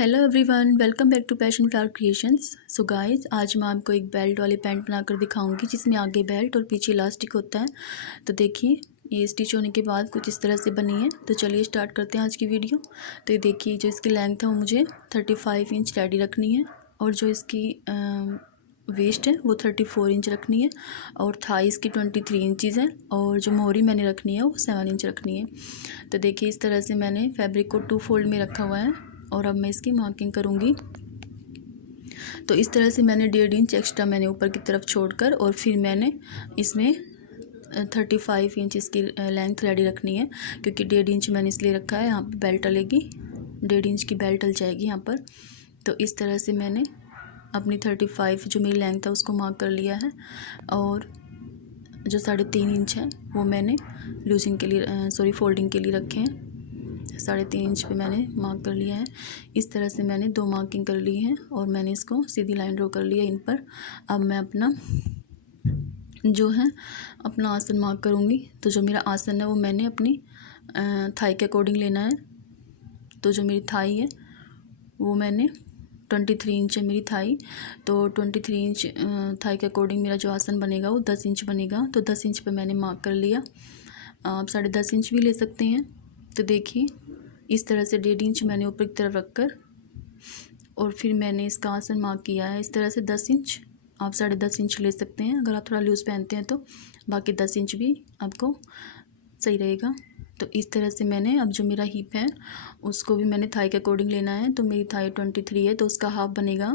Hello everyone, welcome back to passion flower creations. So guys, आज मैं आपको एक बेल्ट वाली पैंट बनाकर दिखाऊंगी जिसमें आगे बेल्ट और पीछे इलास्टिक होता है। तो देखिए, ये स्टिच होने के बाद कुछ इस तरह से बनी है। तो चलिए स्टार्ट करते हैं आज की वीडियो। तो ये देखिए, जो इसकी लेंथ है वो मुझे 35 इंच रेडी रखनी है और जो इसकी वेस्ट है वो 34 इंच रखनी है और थाई इसकी 23 इंचज़ है और जो मोहरी मैंने रखनी है वो 7 इंच रखनी है। तो देखिए, इस तरह से मैंने फैब्रिक को 2 फोल्ड में रखा हुआ है और अब मैं इसकी मार्किंग करूँगी। तो इस तरह से मैंने 1.5 इंच एक्स्ट्रा मैंने ऊपर की तरफ छोड़कर और फिर मैंने इसमें 35 इंच इसकी लेंथ रेडी रखनी है, क्योंकि 1.5 इंच मैंने इसलिए रखा है, यहाँ पर बेल्ट डलेगी, 1.5 इंच की बेल्ट डल जाएगी यहाँ पर। तो इस तरह से मैंने अपनी 35 जो मेरी लेंथ है उसको मार्क कर लिया है और जो 3.5 इंच है वो मैंने लूजिंग के लिए फोल्डिंग के लिए रखे हैं। 3.5 इंच पे मैंने मार्क कर लिया है। इस तरह से मैंने 2 मार्किंग कर ली है और मैंने इसको सीधी लाइन ड्रॉ कर लिया इन पर। अब मैं अपना जो है अपना आसन मार्क करूँगी। तो जो मेरा आसन है वो मैंने अपनी थाई के अकॉर्डिंग लेना है। तो जो मेरी थाई है वो मैंने 23 इंच है मेरी थाई, तो 23 इंच थाई के अकॉर्डिंग मेरा जो आसन बनेगा वो 10 इंच बनेगा। तो 10 इंच पे मैंने मार्क कर लिया। आप 10.5 इंच भी ले सकते हैं। तो देखिए, इस तरह से 1.5 इंच मैंने ऊपर की तरफ रखकर और फिर मैंने इसका आसन मार्क किया है इस तरह से 10 इंच। आप 10.5 इंच ले सकते हैं अगर आप थोड़ा लूज़ पहनते हैं, तो बाकी 10 इंच भी आपको सही रहेगा। तो इस तरह से मैंने अब जो मेरा हिप है उसको भी मैंने थाई के अकॉर्डिंग लेना है। तो मेरी थाई 23 है तो उसका हाफ बनेगा।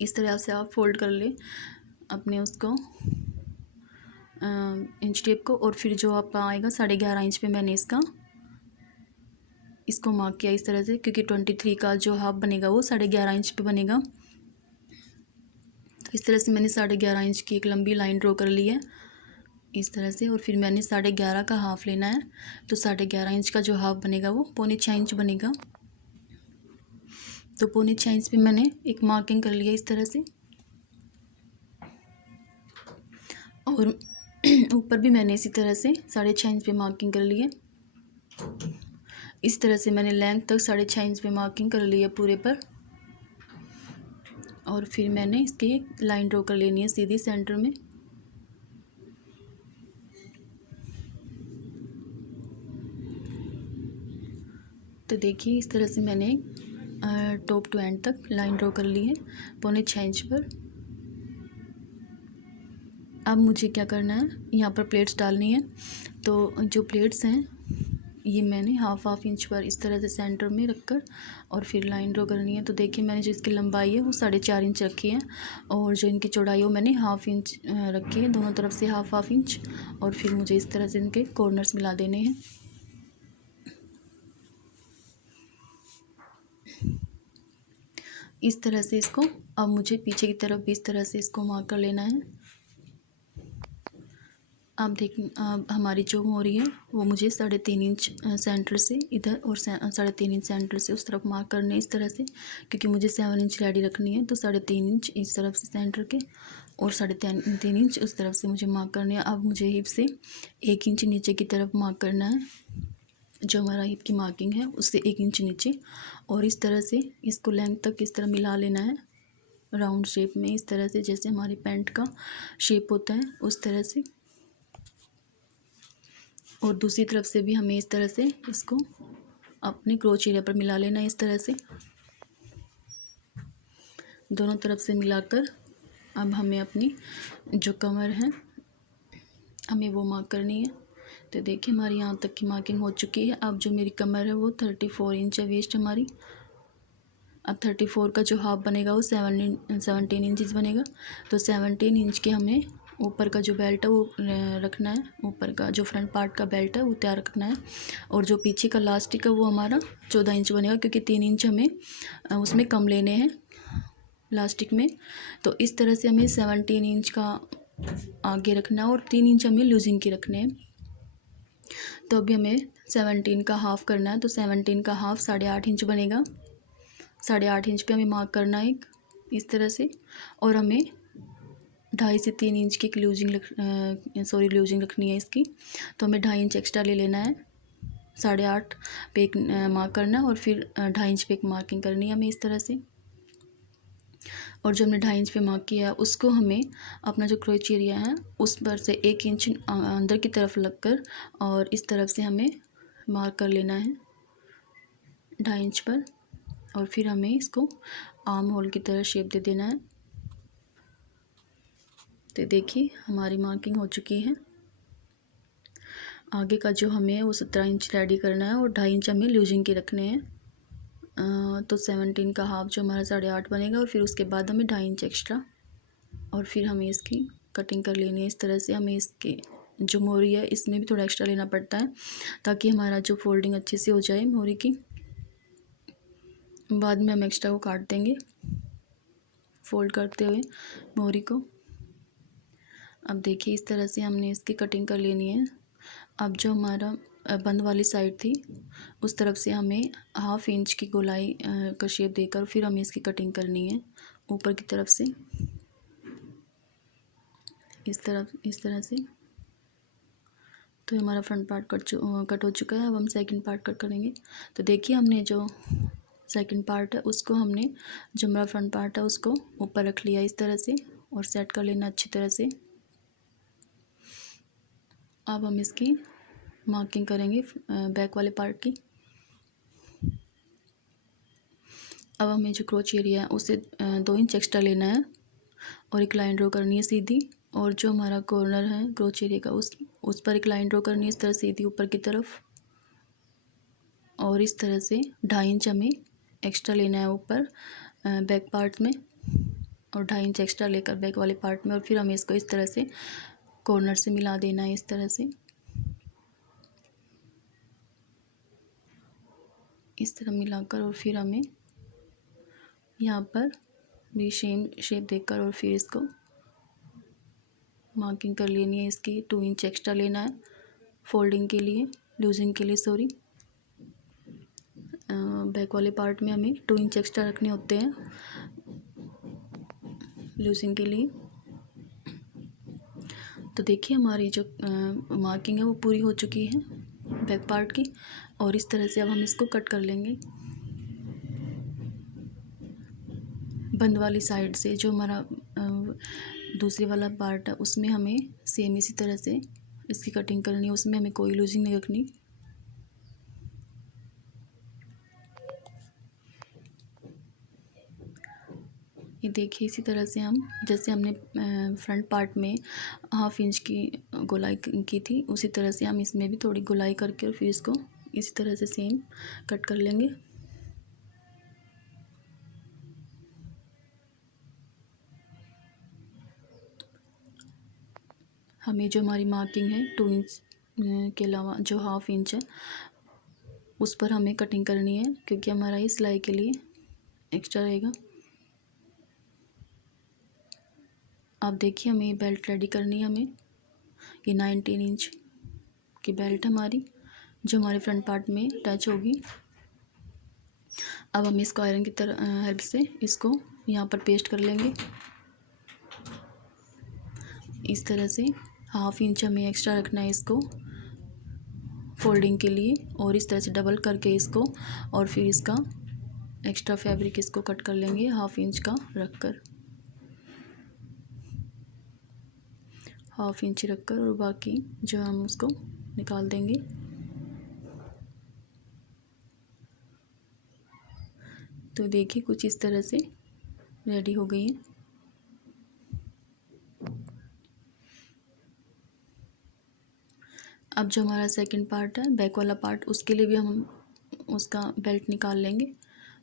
इस तरह से आप फोल्ड कर ले अपने उसको इंच टेप को और फिर जो आपका आएगा 11.5 इंच पे मैंने इसको मार्क किया इस तरह से, क्योंकि 23 का जो हाफ बनेगा वो 11.5 इंच पे बनेगा। तो इस तरह से मैंने 11.5 इंच की एक लंबी लाइन ड्रॉ कर ली है इस तरह से और फिर मैंने 11.5 का हाफ लेना है। तो 11.5 इंच का जो हाफ बनेगा वो 6.25 इंच बनेगा। तो 6.25 इंच पे मैंने एक मार्किंग कर लिया इस तरह से और ऊपर भी मैंने इसी तरह से 6.5 इंच पे मार्किंग कर ली है। इस तरह से मैंने लेंथ तक 6.5 इंच पे मार्किंग कर ली है पूरे पर और फिर मैंने इसकी एक लाइन ड्रॉ कर लेनी है सीधी सेंटर में। तो देखिए, इस तरह से मैंने टॉप टू एंड तक लाइन ड्रॉ कर ली है 6.25 इंच पर। अब मुझे क्या करना है, यहाँ पर प्लेट्स डालनी है। तो जो प्लेट्स हैं ये मैंने हाफ इंच पर इस तरह से सेंटर में रखकर और फिर लाइन ड्रॉ करनी है। तो देखिए, मैंने जो इसकी लंबाई है वो 4.5 इंच रखी है और जो इनकी चौड़ाई है वो मैंने हाफ इंच रखी है, दोनों तरफ से हाफ इंच। और फिर मुझे इस तरह से इनके कॉर्नर्स मिला देने हैं। इस तरह से इसको अब मुझे पीछे की तरफ भी इस तरह से इसको मार्क कर लेना है। आप देखें, अब हमारी जो मोहरी है वो मुझे 3.5 इंच सेंटर से इधर और 3.5 इंच सेंटर से उस तरफ मार्क करने इस तरह से, क्योंकि मुझे 7 इंच रेडी रखनी है। तो 3.5 इंच इस तरफ से सेंटर के और 3.5 इंच उस तरफ से मुझे मार्क करने हैं। अब मुझे हिप से 1 इंच नीचे की तरफ मार्क करना है, जो हमारा हिप की मार्किंग है उससे 1 इंच नीचे, और इस तरह से इसको लेंथ तक इस तरह मिला लेना है राउंड शेप में, इस तरह से जैसे हमारी पैंट का शेप होता है उस तरह से। और दूसरी तरफ से भी हमें इस तरह से इसको अपने क्रोच एरिया पर मिला लेना है इस तरह से, दोनों तरफ से मिलाकर। अब हमें अपनी जो कमर है हमें वो मार्क करनी है। तो देखिए, हमारी यहाँ तक की मार्किंग हो चुकी है। अब जो मेरी कमर है वो 34 इंच है वेस्ट हमारी। अब 34 का जो हाफ बनेगा वो 17 इंचज़ बनेगा। तो 17 इंच के हमें ऊपर का जो बेल्ट है वो रखना है, ऊपर का जो फ्रंट पार्ट का बेल्ट है वो तैयार रखना है। और जो पीछे का लास्टिक है वो हमारा 14 इंच बनेगा, क्योंकि 3 इंच हमें उसमें कम लेने हैं लास्टिक में। तो इस तरह से हमें 17 इंच का आगे रखना है और 3 इंच हमें लूजिंग के रखने हैं। तो अभी हमें 17 का हाफ़ करना है। तो 17 का हाफ़ 8.5 इंच बनेगा। 8.5 इंच पे हमें मार्क करना है एक इस तरह से, और हमें 2.5 से 3 इंच की एक लूजिंग रखनी है इसकी। तो हमें 2.5 इंच एक्स्ट्रा ले लेना है 8.5 पे एक मार्क करना है और फिर 2.5 इंच पे एक मार्किंग करनी है हमें इस तरह से। और जो हमने 2.5 इंच पे मार्क किया है उसको हमें अपना जो क्रोच एरिया है उस पर से 1 इंच अंदर की तरफ लगकर और इस तरफ से हमें मार्क कर लेना है 2.5 इंच पर। और फिर हमें इसको आर्म होल की तरह शेप दे देना है। तो देखिए हमारी मार्किंग हो चुकी है। आगे का जो हमें वो 17 इंच रेडी करना है और 2.5 इंच हमें लूजिंग के रखने हैं। तो 17 का हाफ जो हमारा 8.5 बनेगा और फिर उसके बाद हमें 2.5 इंच एक्स्ट्रा और फिर हमें इसकी कटिंग कर लेनी है इस तरह से। हमें इसके जो मोरी है इसमें भी थोड़ा एक्स्ट्रा लेना पड़ता है ताकि हमारा जो फोल्डिंग अच्छे से हो जाए मोरी की। बाद में हम एक्स्ट्रा को काट देंगे फोल्ड करते हुए मोरी को। अब देखिए इस तरह से हमने इसकी कटिंग कर लेनी है। अब जो हमारा बंद वाली साइड थी उस तरफ से हमें 1/2 इंच की गोलाई का शेप देकर फिर हमें इसकी कटिंग करनी है ऊपर की तरफ से इस तरह से। तो हमारा फ्रंट पार्ट कट हो चुका है। अब हम सेकंड पार्ट कट करेंगे। तो देखिए हमने जो सेकंड पार्ट है उसको हमने जो हमारा फ्रंट पार्ट है उसको ऊपर रख लिया इस तरह से और सेट कर लेना अच्छी तरह से। अब हम इसकी मार्किंग करेंगे बैक वाले पार्ट की। अब हमें जो क्रोच एरिया है उसे 2 इंच एक्स्ट्रा लेना है और एक लाइन ड्रॉ करनी है सीधी। और जो हमारा कॉर्नर है क्रोच एरिया का उस पर एक लाइन ड्रॉ करनी है इस तरह सीधी ऊपर की तरफ। और इस तरह से 2.5 इंच हमें एक्स्ट्रा लेना है ऊपर बैक पार्ट में और 2.5 इंच एक्स्ट्रा लेकर बैक वाले पार्ट में। और फिर हमें इसको इस तरह से कॉर्नर से मिला देना है इस तरह से। इस तरह मिलाकर और फिर हमें यहाँ पर भी शेप देकर और फिर इसको मार्किंग कर लेनी है। इसकी 2 इंच एक्स्ट्रा लेना है फोल्डिंग के लिए लूजिंग के लिए सॉरी। बैक वाले पार्ट में हमें 2 इंच एक्स्ट्रा रखने होते हैं लूजिंग के लिए। तो देखिए हमारी जो मार्किंग है वो पूरी हो चुकी है बैक पार्ट की। और इस तरह से अब हम इसको कट कर लेंगे बंद वाली साइड से। जो हमारा दूसरे वाला पार्ट है उसमें हमें सेम इसी तरह से इसकी कटिंग करनी है। उसमें हमें कोई लूजिंग नहीं रखनी। ये देखिए इसी तरह से हम जैसे हमने फ्रंट पार्ट में 1/2 इंच की गोलाई की थी उसी तरह से हम इसमें भी थोड़ी गोलाई करके और फिर इसको इसी तरह से सेम कट कर लेंगे। हमें जो हमारी मार्किंग है 2 इंच के अलावा जो 1/2 इंच है उस पर हमें कटिंग करनी है क्योंकि हमारा ये सिलाई के लिए एक्स्ट्रा रहेगा। अब देखिए हमें बेल्ट रेडी करनी है। हमें ये 19 इंच की बेल्ट हमारी जो हमारे फ्रंट पार्ट में टच होगी। अब हम इसको आयरन की तरह हेल्प से इसको यहाँ पर पेस्ट कर लेंगे इस तरह से। 1/2 इंच हमें एक्स्ट्रा रखना है इसको फोल्डिंग के लिए और इस तरह से डबल करके इसको और फिर इसका एक्स्ट्रा फैब्रिक इसको कट कर लेंगे 1/2 इंच का रखकर 1/2 इंच रखकर और बाकी जो हम उसको निकाल देंगे। तो देखिए कुछ इस तरह से रेडी हो गई है। अब जो हमारा सेकंड पार्ट है बैक वाला पार्ट उसके लिए भी हम उसका बेल्ट निकाल लेंगे।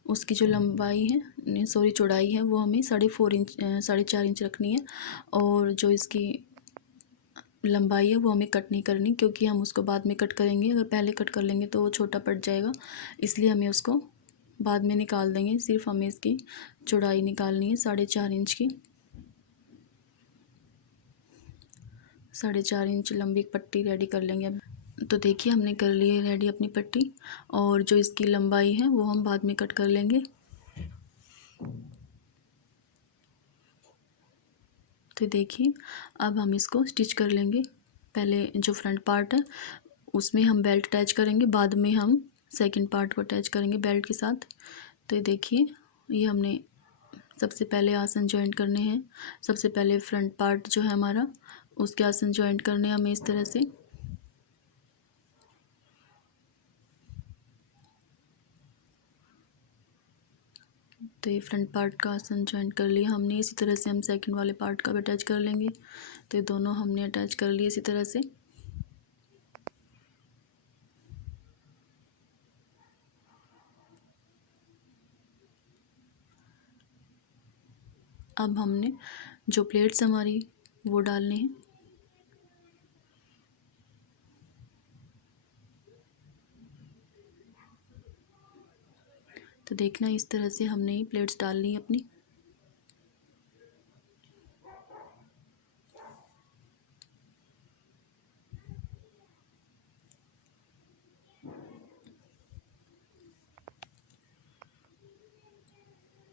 उसकी जो लंबाई है सॉरी चौड़ाई है वो हमें 4.5 इंच रखनी है। और जो इसकी लंबाई है वो हमें कट नहीं करनी क्योंकि हम उसको बाद में कट करेंगे। अगर पहले कट कर लेंगे तो वो छोटा पड़ जाएगा इसलिए हमें उसको बाद में निकाल देंगे। सिर्फ हमें इसकी चौड़ाई निकालनी है 4.5 इंच की। 4.5 इंच लंबी पट्टी रेडी कर लेंगे अब। तो देखिए हमने कर ली है रेडी अपनी पट्टी और जो इसकी लंबाई है वो हम बाद में कट कर लेंगे। तो देखिए अब हम इसको स्टिच कर लेंगे। पहले जो फ्रंट पार्ट है उसमें हम बेल्ट अटैच करेंगे, बाद में हम सेकंड पार्ट को अटैच करेंगे बेल्ट के साथ। तो ये देखिए, ये हमने सबसे पहले आसन जॉइंट करने हैं। सबसे पहले फ्रंट पार्ट जो है हमारा, उसके आसन जॉइंट करने हैं हमें इस तरह से। तो ये फ्रंट पार्ट का आसन जॉइंट कर लिया हमने। इसी तरह से हम सेकंड वाले पार्ट का भी अटैच कर लेंगे। तो ये दोनों हमने अटैच कर लिए इसी तरह से। अब हमने जो प्लेट्स हमारी वो डालनी है। तो देखना, इस तरह से हमने ही प्लेट्स डालनी है अपनी।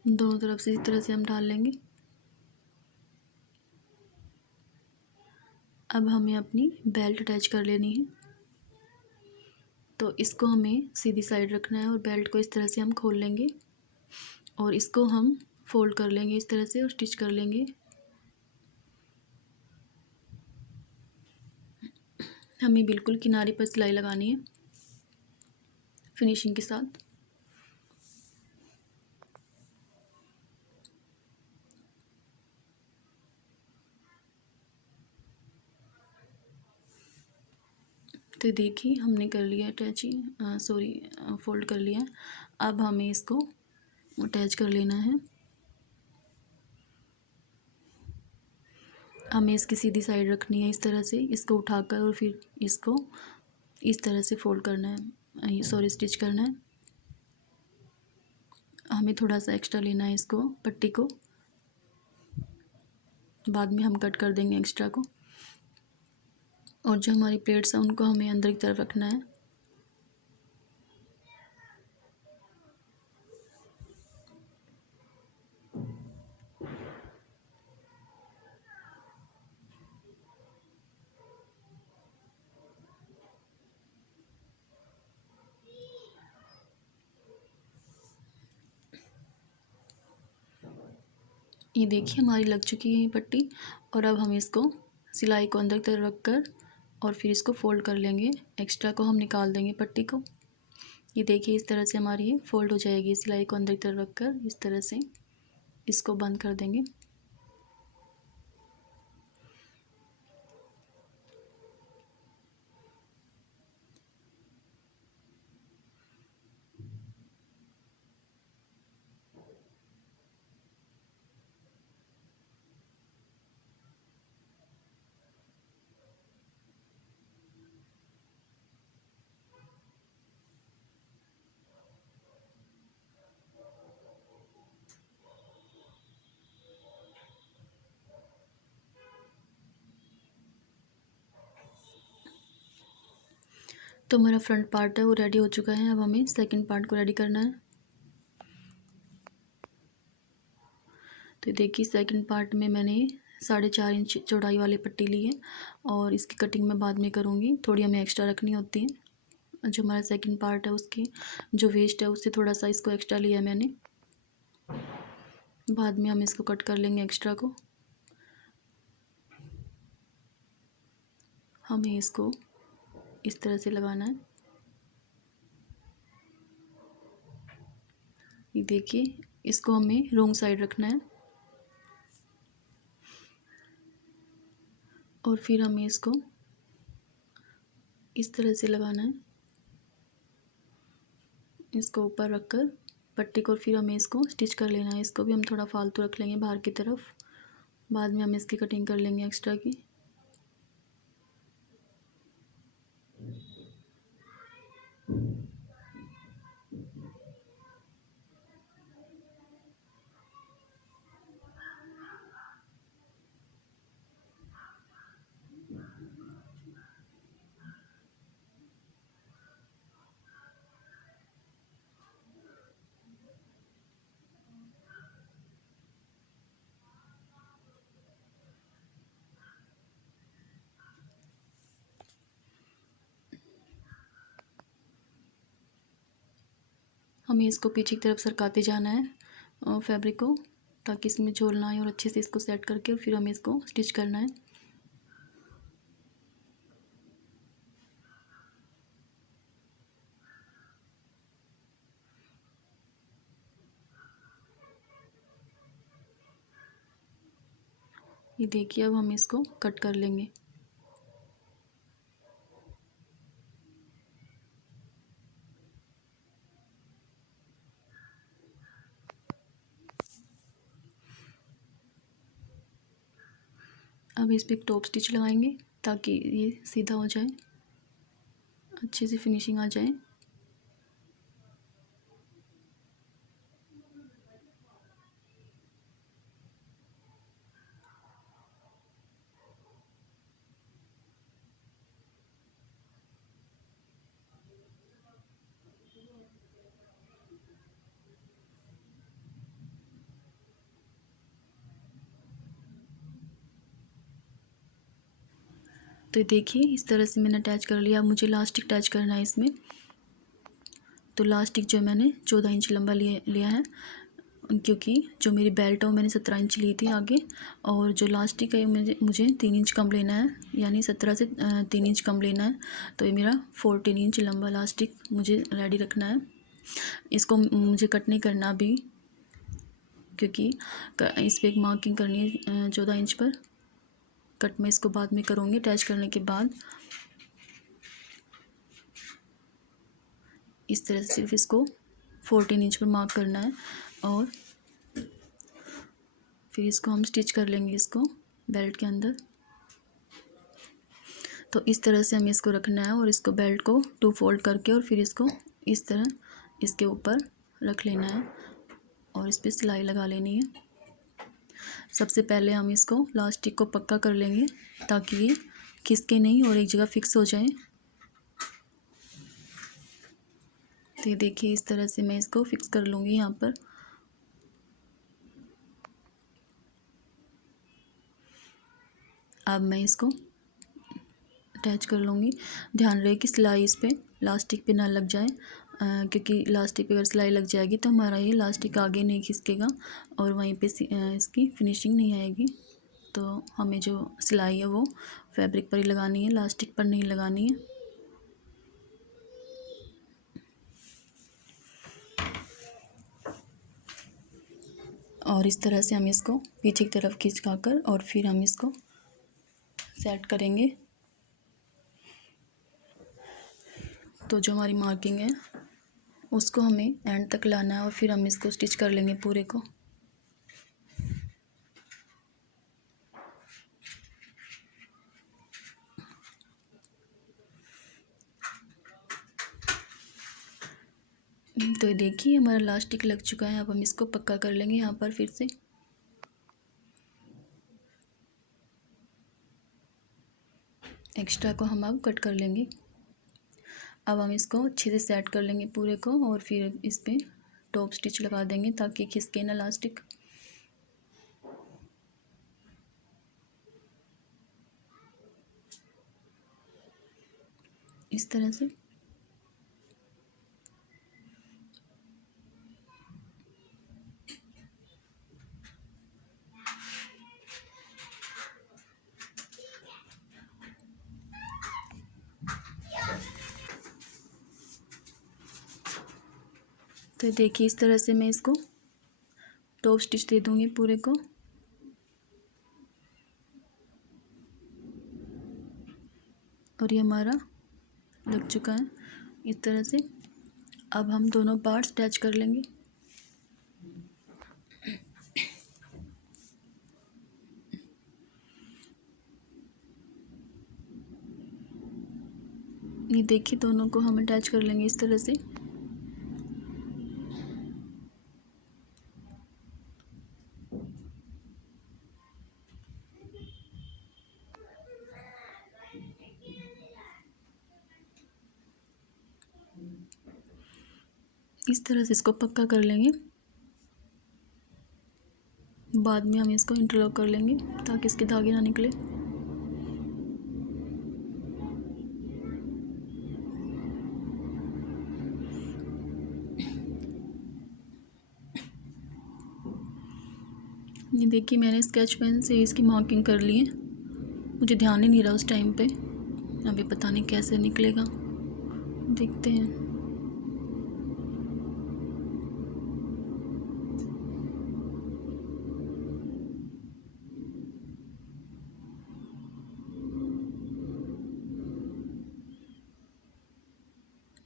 दोनों तरफ से इस तरह से हम डाल लेंगे। अब हमें अपनी बेल्ट अटैच कर लेनी है। तो इसको हमें सीधी साइड रखना है और बेल्ट को इस तरह से हम खोल लेंगे और इसको हम फोल्ड कर लेंगे इस तरह से और स्टिच कर लेंगे। हमें बिल्कुल किनारे पर सिलाई लगानी है फिनिशिंग के साथ। तो देखिए, हमने कर लिया अटैच, फोल्ड कर लिया। अब हमें इसको अटैच कर लेना है। हमें इसकी सीधी साइड रखनी है इस तरह से, इसको उठाकर और फिर इसको इस तरह से फोल्ड करना है, स्टिच करना है। हमें थोड़ा सा एक्स्ट्रा लेना है इसको, पट्टी को, बाद में हम कट कर देंगे एक्स्ट्रा को। और जो हमारी प्लेट्स हैं उनको हमें अंदर की तरफ रखना है। ये देखिए, हमारी लग चुकी है ये पट्टी। और अब हम इसको सिलाई को अंदर की तरफ रख कर और फिर इसको फोल्ड कर लेंगे। एक्स्ट्रा को हम निकाल देंगे पट्टी को। ये देखिए, इस तरह से हमारी ये फोल्ड हो जाएगी। सिलाई को अंदर की तरफ रख कर इस तरह से इसको बंद कर देंगे। तो हमारा फ्रंट पार्ट है वो रेडी हो चुका है। अब हमें सेकंड पार्ट को रेडी करना है। तो देखिए, सेकंड पार्ट में मैंने 4.5 इंच चौड़ाई वाली पट्टी ली है और इसकी कटिंग मैं बाद में करूँगी, थोड़ी हमें एक्स्ट्रा रखनी होती है। जो हमारा सेकंड पार्ट है उसकी जो वेस्ट है उससे थोड़ा सा इसको एक्स्ट्रा लिया है मैंने। बाद में हम इसको कट कर लेंगे एक्स्ट्रा को। हमें इसको इस तरह से लगाना है। ये देखिए, इसको हमें रोंग साइड रखना है और फिर हमें इसको इस तरह से लगाना है, इसको ऊपर रखकर पट्टी को, और फिर हमें इसको स्टिच कर लेना है। इसको भी हम थोड़ा फालतू रख लेंगे बाहर की तरफ, बाद में हम इसकी कटिंग कर लेंगे एक्स्ट्रा की। हमें इसको पीछे की तरफ सरकाते जाना है फैब्रिक को, ताकि इसमें झोल ना आए, और अच्छे से इसको सेट करके फिर हमें इसको स्टिच करना है। ये देखिए, अब हम इसको कट कर लेंगे। अब इस पे एक टॉप स्टिच लगाएंगे ताकि ये सीधा हो जाए, अच्छे से फिनिशिंग आ जाए। तो देखिए, इस तरह से मैंने अटैच कर लिया। अब मुझे लास्टिक अटैच करना है इसमें। तो लास्टिक जो मैंने 14 इंच लंबा लिया है, क्योंकि जो मेरी बेल्ट है वो मैंने 17 इंच ली थी आगे, और जो लास्टिक है मुझे 3 इंच कम लेना है, यानी 17 से 3 इंच कम लेना है। तो ये मेरा 14 इंच लंबा लास्टिक मुझे रेडी रखना है। इसको मुझे कट नहीं करना अभी, क्योंकि इस पर एक मार्किंग करनी है 14 इंच पर। कट मैं इसको बाद में करूँगी अटैच करने के बाद। इस तरह से सिर्फ इसको 14 इंच पर मार्क करना है, और फिर इसको हम स्टिच कर लेंगे इसको बेल्ट के अंदर। तो इस तरह से हमें इसको रखना है, और इसको बेल्ट को 2 फोल्ड करके और फिर इसको इस तरह इसके ऊपर रख लेना है, और इस पर सिलाई लगा लेनी है। सबसे पहले हम इसको लास्टिक को पक्का कर लेंगे ताकि ये खिसके नहीं और एक जगह फिक्स हो जाए। तो ये देखिए, इस तरह से मैं इसको फिक्स कर लूँगी यहाँ पर। अब मैं इसको अटैच कर लूँगी। ध्यान रहे कि सिलाई इस पे लास्टिक पे ना लग जाए, क्योंकि लास्टिक पे अगर सिलाई लग जाएगी तो हमारा ये लास्टिक आगे नहीं खिसकेगा और वहीं पे इसकी फिनिशिंग नहीं आएगी। तो हमें जो सिलाई है वो फैब्रिक पर ही लगानी है, लास्टिक पर नहीं लगानी है। और इस तरह से हम इसको पीछे की तरफ खिंचका कर और फिर हम इसको सेट करेंगे। तो जो हमारी मार्किंग है उसको हमें एंड तक लाना है, और फिर हम इसको स्टिच कर लेंगे पूरे को। तो देखिए, हमारा लास्टिक लग चुका है। अब हम इसको पक्का कर लेंगे यहाँ पर फिर से। एक्स्ट्रा को हम अब कट कर लेंगे। अब हम इसको अच्छे से सेट कर लेंगे पूरे को, और फिर इस पर टॉप स्टिच लगा देंगे ताकि खिसके ना लास्टिक। इस तरह से। तो देखिए, इस तरह से मैं इसको टॉप स्टिच दे दूँगी पूरे को। और ये हमारा लग चुका है इस तरह से। अब हम दोनों पार्ट्स अटैच कर लेंगे। ये देखिए, दोनों को हम अटैच कर लेंगे इस तरह से। इस तरह से इसको पक्का कर लेंगे। बाद में हम इसको इंटरलॉक कर लेंगे ताकि इसके धागे ना निकले। ये देखिए मैंने स्केच पेन से इसकी मार्किंग कर ली है, मुझे ध्यान ही नहीं रहा उस टाइम पे। अभी पता नहीं कैसे निकलेगा, देखते हैं।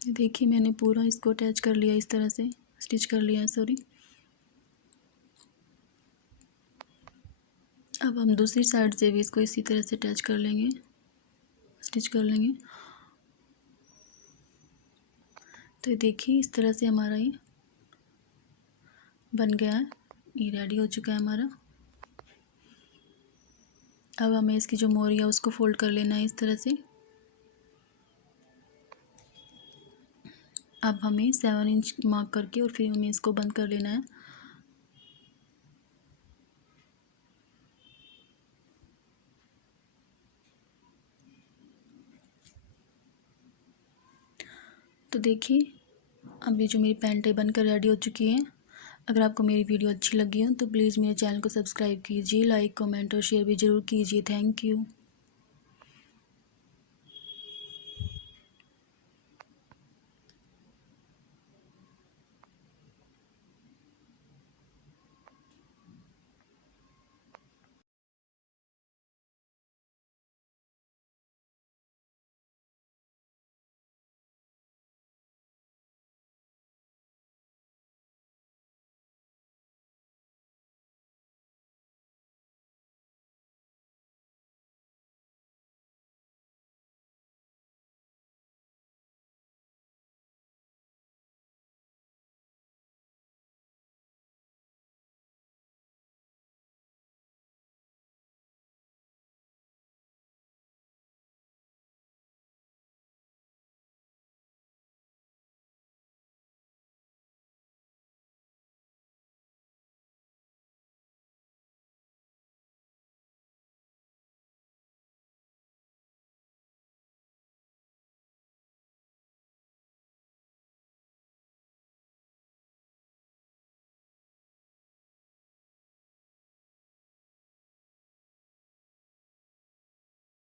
देखिए मैंने पूरा इसको अटैच कर लिया, इस तरह से स्टिच कर लिया है, सॉरी। अब हम दूसरी साइड से भी इसको इसी तरह से अटैच कर लेंगे, स्टिच कर लेंगे। तो देखिए इस तरह से हमारा ये बन गया है, ये रेडी हो चुका है हमारा। अब हमें इसकी जो मोरी है उसको फोल्ड कर लेना है इस तरह से। अब हमें 7 इंच मार्क करके और फिर हमें इसको बंद कर लेना है। तो देखिए अब ये जो मेरी पैंट है बनकर रेडी हो चुकी है। अगर आपको मेरी वीडियो अच्छी लगी हो तो प्लीज़ मेरे चैनल को सब्सक्राइब कीजिए, लाइक कमेंट और शेयर भी ज़रूर कीजिए। Thank you.